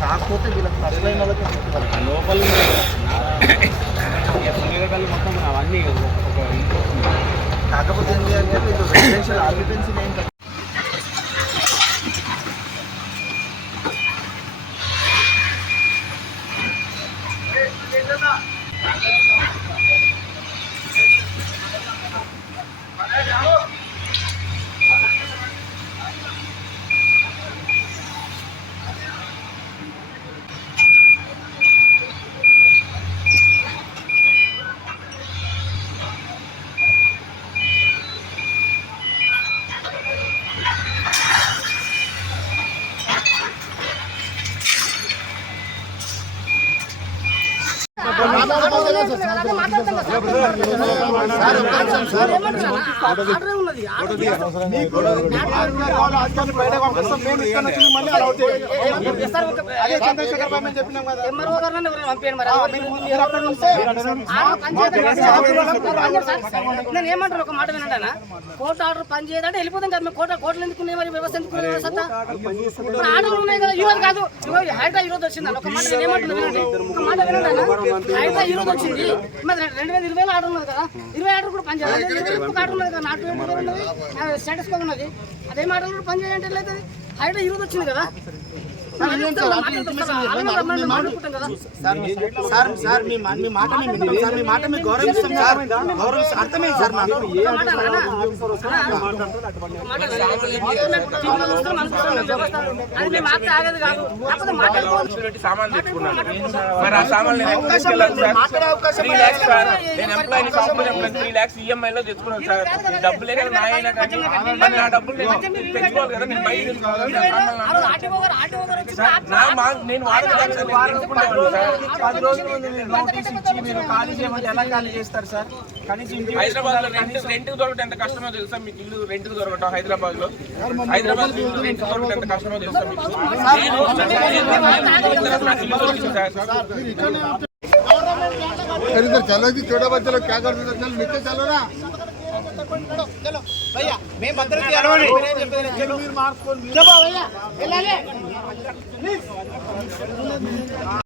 కాకపోతే వీళ్ళకి ఫస్ట్లైన్ వాళ్ళకి లోపల మొత్తం అవన్నీ కాకపోతే ఏంటి అంటే ఇది రెసిడెన్షియల్ ఆక్యుపెన్సీ ఏంటి ఏమంటారు ఒక మాట వినండి కోర్టు ఆర్డర్ పని చేయదంటే వెళ్ళిపోతాం కదా కోర్టులు ఎందుకున్నాయి మరి వ్యవస్థ ఎందుకు ఆర్డర్లు ఉన్నాయి కదా ఈరోజు కాదు హైదరాబాద్ ఈరోజు వచ్చింది ఒక మాట నేను ఏమంటున్నా ఒక మాట వినండి హైదరాబాద్ ఈరోజు వచ్చింది మరి 2020 ఆర్డర్ ఉన్నది కదా 20 ఆర్డర్ కూడా పని చేయాలి ఆర్డర్ ఉన్నది కదా నాటు ఉన్నది స్టేటస్ కో ఉన్నది అదే ఆర్డర్ కూడా పని చేయాలంటే లేదు హైదరాబాద్ ఈరోజు వచ్చింది కదా సామాన్ తెచ్చుకున్నాను మరి ఆ సామాన్ నేను $3 lakhs EMI లో తెచ్చుకున్నాను సార్ డబ్బులే కదా నా అయినా కానీ నా డబ్బులు నేను తెచ్చుకోవాలి కదా నేను బయట నేను హైదరాబాద్ లో రెంట్ దొరకటం ఎంత కష్టమో తెలుసా మీకు ఇల్లు రెంట్ దొరకటం హైదరాబాద్ లో రెంట్ దొరకటం ఎంత కష్టమో తెలుసా మీకు चलो जी छोटा बच्चा लोग क्या करते चलो नीचे चलो ना चलो भैया मैं मंदिर की चलो भैया